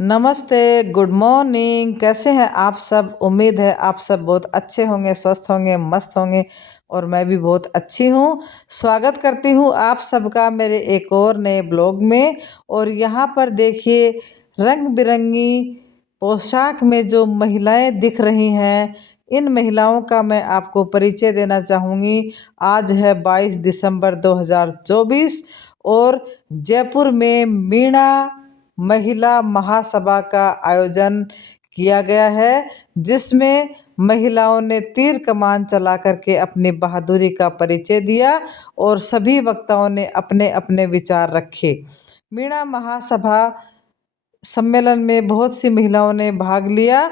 नमस्ते, good morning. कैसे हैं आप सब? उम्मीद है आप सब बहुत अच्छे होंगे, स्वस्थ होंगे, मस्त होंगे और मैं भी बहुत अच्छी हूँ। स्वागत करती हूँ आप सबका मेरे एक और नए ब्लॉग में। और यहाँ पर देखिए रंग बिरंगी पोशाक में जो महिलाएं दिख रही हैं, इन महिलाओं का मैं आपको परिचय देना चाहूँगी। आज है 22 दिसंबर 2024 और जयपुर में मीणा महिला महासभा का आयोजन किया गया है, जिसमें महिलाओं ने तीर कमान चला करके अपनी बहादुरी का परिचय दिया और सभी वक्ताओं ने अपने अपने विचार रखे। मीणा महासभा सम्मेलन में बहुत सी महिलाओं ने भाग लिया।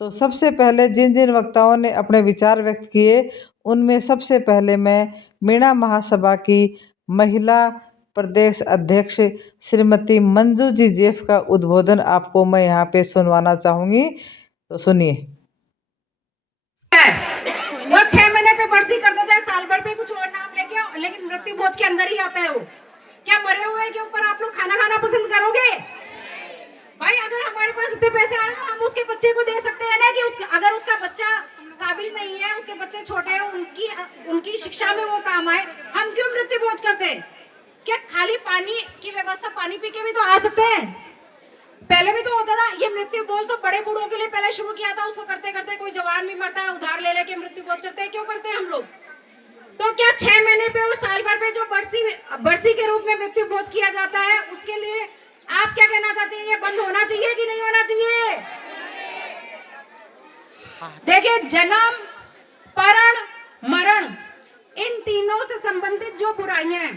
तो सबसे पहले जिन जिन वक्ताओं ने अपने विचार व्यक्त किए, उनमें सबसे पहले मैं मीणा महासभा की महिला प्रदेश अध्यक्ष श्रीमती मंजू जी जेफ का उद्बोधन आपको मैं यहाँ पे सुनवाना चाहूंगी। तो सुनिए। वो 6 महीने पे बरसी कर देता है, साल भर पे कुछ और नाम लेके, लेकिन मृत्यु भोज के अंदर ही आता है वो। क्या मरे हुए के ऊपर आप लोग खाना खाना पसंद करोगे? भाई अगर हमारे पास इतने पैसे आए तो हम उसके बच्चे को दे सकते हैं ना, कि अगर उसका बच्चा काबिल नहीं है, उसके बच्चे छोटे हैं, उनकी शिक्षा में वो काम आए, हम क्यों मृत्यु भोज करते हैं? क्या खाली पानी की व्यवस्था पानी पी के भी तो आ सकते हैं? पहले भी तो होता था। ये मृत्यु भोज तो बड़े बूढ़ों के लिए पहले शुरू किया था। उसको करते करते कोई जवान भी मरता है, उधार ले लेके मृत्यु भोज करते हैं। क्यों करते हैं हम लोग? तो क्या 6 महीने पे और साल भर पे जो बरसी के रूप में मृत्यु भोज किया जाता है, उसके लिए आप क्या कहना चाहते हैं? ये बंद होना चाहिए कि नहीं होना चाहिए? देखिए, जन्म, परण, मरण, इन तीनों से संबंधित जो बुराइयां हैं,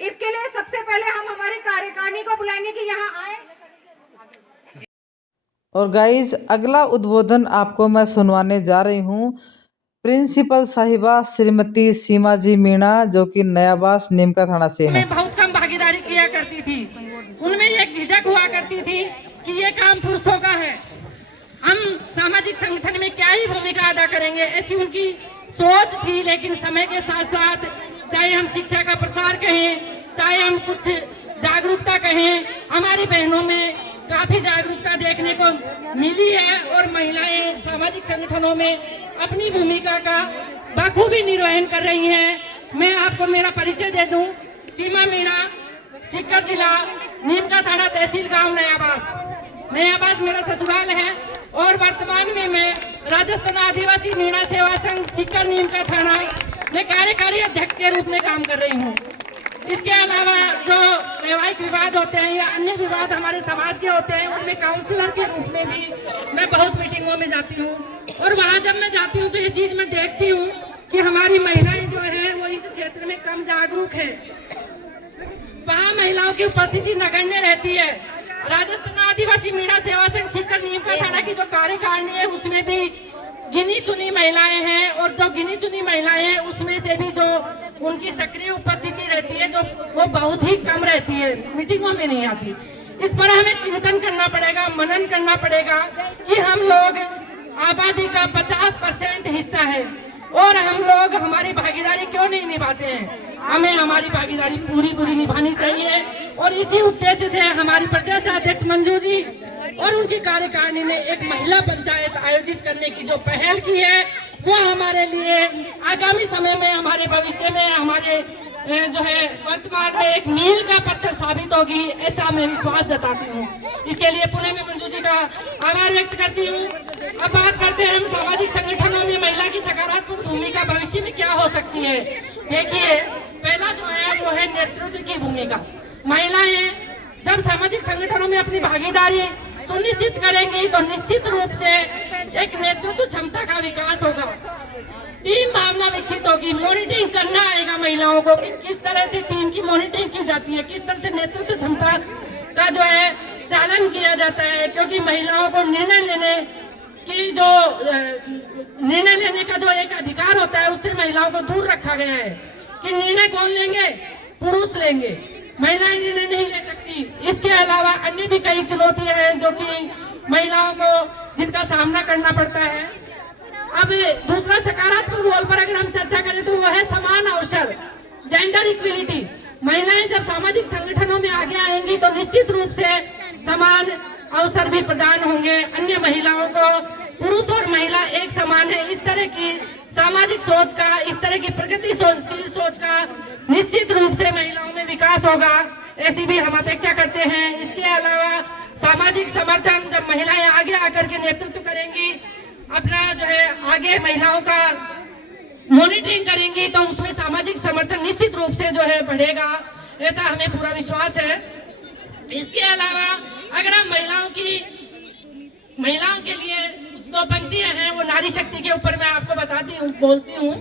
इसके लिए सबसे पहले हम हमारे कार्यकारिणी को बुलाएंगे कि यहाँ आए। और गाइज, अगला उद्बोधन आपको मैं सुनवाने जा रही हूँ प्रिंसिपल साहिबा श्रीमती सीमा जी मीणा, जो कि नयाबास नीमका थाना से है। बहुत कम भागीदारी किया करती थी। उनमें एक झिझक हुआ करती थी कि ये काम पुरुषों का है, हम सामाजिक संगठन में क्या ही भूमिका अदा करेंगे, ऐसी उनकी सोच थी। लेकिन समय के साथ साथ, चाहे हम शिक्षा का प्रसार कहें, चाहे हम कुछ जागरूकता कहें, हमारी बहनों में काफी जागरूकता देखने को मिली है और महिलाएं सामाजिक संगठनों में अपनी भूमिका का बखूबी निर्वहन कर रही हैं। मैं आपको मेरा परिचय दे दूं। सीमा मीणा, सीकर जिला, नीमका थाना, तहसील गांव नयाबास मेरा ससुराल है और वर्तमान में मैं राजस्थान आदिवासी मीणा सेवा संघ सीकर नीमका थाना में कार्यकारी अध्यक्ष के रूप में काम कर रही हूँ। इसके अलावा जो वैवाहिक विवाद होते हैं या अन्य विवाद हमारे समाज के होते हैं, उनमें काउंसलर के रूप में भी मैं बहुत मीटिंगों में जाती हूँ। और वहाँ जब मैं जाती हूँ तो ये चीज मैं देखती हूँ कि हमारी महिलाएं जो है वो इस क्षेत्र में कम जागरूक है। वहाँ महिलाओं की उपस्थिति नगण्य रहती है। राजस्थान आदिवासी मीणा सेवा संघ सीकर नीमका थाना की जो कार्यकारिणी है, उसमें भी गिनी चुनी महिलाएं हैं और जो गिनी चुनी महिलाएं हैं उसमें से भी जो उनकी सक्रिय उपस्थिति रहती है, जो वो बहुत ही कम रहती है, मीटिंगों में नहीं आती। इस पर हमें चिंतन करना पड़ेगा, मनन करना पड़ेगा कि हम लोग आबादी का 50% हिस्सा है और हम लोग हमारी भागीदारी क्यों नहीं निभाते हैं। हमें हमारी भागीदारी पूरी निभानी चाहिए और इसी उद्देश्य से हमारी प्रदेश अध्यक्ष मंजू जी और उनकी कार्यकारिणी ने एक महिला पंचायत आयोजित करने की जो पहल की है, वो हमारे लिए आगामी समय में, हमारे भविष्य में, हमारे जो है वर्तमान में एक मील का पत्थर साबित होगी, ऐसा मैं विश्वास जताती हूँ। इसके लिए पुणे में मंजू जी का आभार व्यक्त करती हूँ। अब बात करते हैं हम सामाजिक संगठनों में महिला की सकारात्मक भूमिका भविष्य में क्या हो सकती है। देखिए, पहला जो है वो है नेतृत्व की भूमिका। महिलाएं जब सामाजिक संगठनों में अपनी भागीदारी सुनिश्चित करेंगी तो निश्चित रूप से एक नेतृत्व क्षमता का विकास होगा, टीम भावना विकसित होगी, मॉनिटरिंग करना आएगा महिलाओं को कि किस तरह से टीम की मॉनिटरिंग की जाती है, किस तरह से नेतृत्व क्षमता का जो है चालन किया जाता है। क्योंकि महिलाओं को निर्णय लेने का जो एक अधिकार होता है, उससे महिलाओं को दूर रखा गया है कि निर्णय कौन लेंगे? पुरुष लेंगे, महिलाएं निर्णय नहीं ले सकती। इसके अलावा अन्य भी कई चुनौतियां हैं जो कि महिलाओं को जिनका सामना करना पड़ता है। अब दूसरा सकारात्मक रोल पर अगर हम चर्चा करें तो वो है समान अवसर, जेंडर इक्विलिटी। महिलाएं जब सामाजिक संगठनों में आगे आएंगी तो निश्चित रूप से समान अवसर भी प्रदान होंगे। अन्य महिलाओं को, पुरुष और महिला एक समान है, इस तरह की सामाजिक सोच का, इस तरह की प्रगतिशील सोच का निश्चित रूप से महिलाओं में विकास होगा, ऐसी भी हम अपेक्षा करते हैं। इसके अलावा सामाजिक समर्थन, जब महिलाएं आगे आकर के नेतृत्व करेंगी, अपना जो है आगे महिलाओं का मॉनिटरिंग करेंगी, तो उसमें सामाजिक समर्थन निश्चित रूप से जो है बढ़ेगा, ऐसा हमें पूरा विश्वास है। इसके अलावा अगर हम महिलाओं के लिए दो पंक्तियां हैं, वो नारी शक्ति के ऊपर मैं आपको बोलती हूँ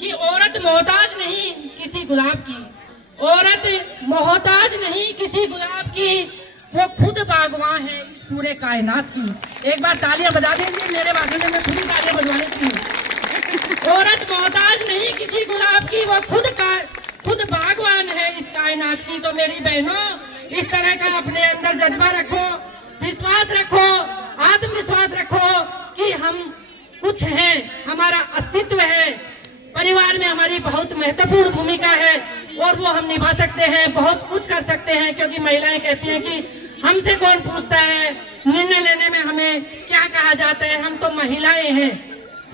कि औरत मोहताज नहीं किसी गुलाब की, औरत मोहताज नहीं किसी गुलाब की, वो खुद बागवान है इस पूरे कायनात की। एक बार तालियां बजा देंगे, मेरे भाषण में मैं खुद ही तालियां बजवा लेती हूँ। औरत मोहताज नहीं किसी गुलाब की, वो खुद बागवान है इस कायनात की। तो मेरी बहनों, इस तरह का अपने अंदर जज्बा रखो, विश्वास रखो, आत्मविश्वास रखो कि हम कुछ हैं, हमारा अस्तित्व है, परिवार में हमारी बहुत महत्वपूर्ण भूमिका है और वो हम निभा सकते हैं, बहुत कुछ कर सकते हैं। क्योंकि महिलाएं कहती हैं कि हमसे कौन पूछता है, निर्णय लेने में हमें क्या कहा जाता है, हम तो महिलाएं हैं,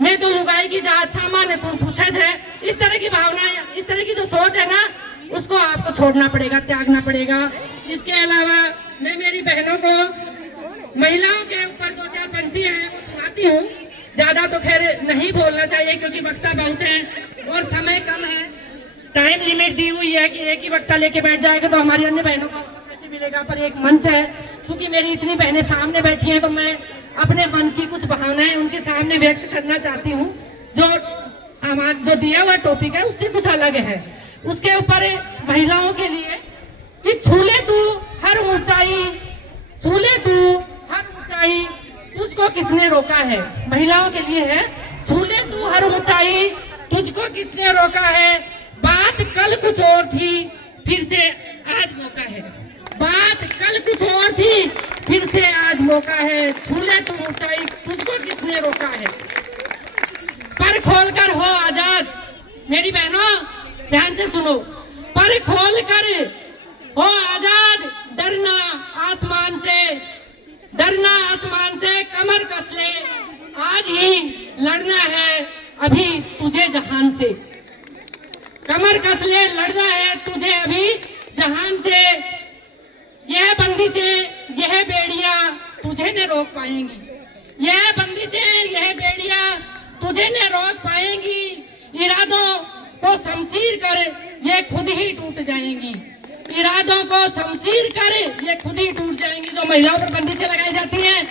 मैं तो लुगाई की जात सामान्य कौन पूछा है। इस तरह की भावनाएं, इस तरह की जो सोच है ना, उसको आपको छोड़ना पड़ेगा, त्यागना पड़ेगा। इसके अलावा मैं मेरी बहनों को महिलाओं के ऊपर दो चार पंक्तियां हैं वो सुनाती हूँ। ज्यादा तो खैर नहीं बोलना चाहिए क्योंकि वक्ता बहुत है और समय कम है, टाइम लिमिट दी हुई है कि एक ही वक्ता लेके बैठ जाएगा तो हमारी अन्य बहनों को अवसर कैसे मिलेगा। पर एक मंच है, क्योंकि मेरी इतनी बहनें सामने बैठी हैं, तो मैं अपने मन की कुछ भावनाएं उनके सामने व्यक्त करना चाहती हूँ। जो दिया हुआ टॉपिक है उससे कुछ अलग है। उसके ऊपर महिलाओं के लिए कि छूले तू हर ऊंचाई, छूले तू हर ऊंचाई, तुझको किसने रोका है। महिलाओं के लिए है, छूले तू हर ऊंचाई, तुझको किसने रोका है। बात कल कुछ और थी, फिर से आज मौका है। बात कल कुछ और थी, फिर से आज मौका है। छूले तू ऊंचाई, तुझको किसने रोका है। पर खोलकर हो आजाद, मेरी बहनों ध्यान से सुनो, पर खोलकर हो आजाद, डरना आसमान से, डरना आसमान से, कमर कस ले, आज ही लड़ना है अभी तुझे जहान से। कमर कस ले, लड़ना है तुझे अभी जहान से। यह बंदिशें, यह बेड़ियां तुझे न रोक पाएंगी, यह बंदिशें, यह बेड़ियां तुझे न रोक पाएंगी। इरादों को शमशीर कर ये खुद ही टूट जाएंगी, इरादों को शमशीर कर ये खुद ही टूट जाएंगी। जो महिलाओं पर बंदिशें लगाई जाती हैं,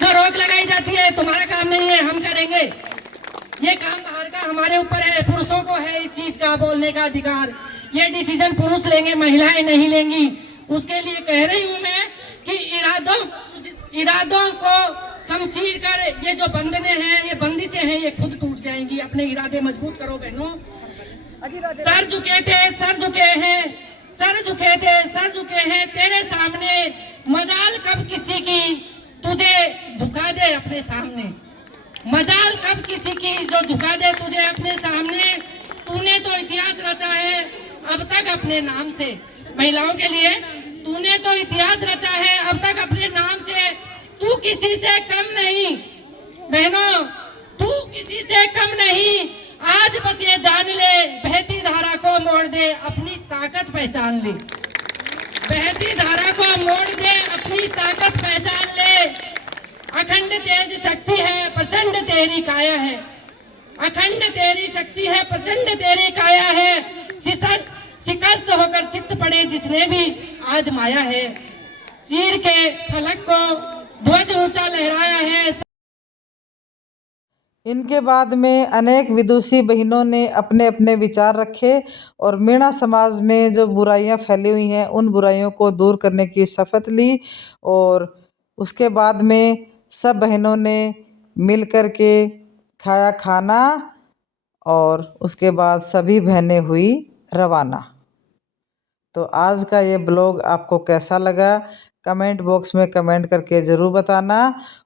जो रोक लगाई जाती है, तुम्हारा काम नहीं है, हम करेंगे, ये काम बाहर का हमारे ऊपर है। पुरुषों को है इस चीज का बोलने का अधिकार, ये डिसीजन पुरुष लेंगे, महिलाएं नहीं लेंगी। उसके लिए कह रही हूं मैं कि इरादों को शमशीर कर, ये जो बंधने हैं, ये बंदिशें हैं, ये खुद टूट जाएंगी। अपने इरादे मजबूत करो बहनों। सर झुके थे, सर झुके हैं, सर झुके थे, सर झुके हैं तेरे सामने। मजाल कब किसी की तुझे झुका दे अपने सामने, मजाल कब किसी की जो झुका दे तुझे अपने सामने। तूने तो इतिहास रचा है अब तक अपने नाम से। महिलाओं के लिए, तूने तो इतिहास रचा है अब तक अपने नाम से। तू किसी से कम नहीं बहनों, तू किसी से कम नहीं। आज बस ये जान ले, बहती धारा को मोड़ दे, अपनी ताकत पहचान ले। बहती धारा को मोड़ दे, अपनी ताकत पहचान ले। अखंड तेज शक्ति है, प्रचंड तेरी काया है। अखंड तेरी शक्ति है, प्रचंड तेरी काया है। शिकस्त होकर चित्त पड़े जिसने भी आज माया है। चीर के फलक को ध्वज ऊंचा लहराया है। इनके बाद में अनेक विदुषी बहनों ने अपने अपने विचार रखे और मीणा समाज में जो बुराइयां फैली हुई हैं उन बुराइयों को दूर करने की शपथ ली। और उसके बाद में सब बहनों ने मिल कर के खाया खाना और उसके बाद सभी बहनें हुई रवाना। तो आज का ये ब्लॉग आपको कैसा लगा कमेंट बॉक्स में कमेंट करके ज़रूर बताना।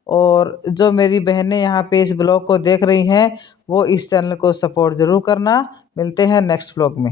और जो मेरी बहनें यहाँ पे इस ब्लॉग को देख रही हैं वो इस चैनल को सपोर्ट ज़रूर करना। मिलते हैं नेक्स्ट ब्लॉग में।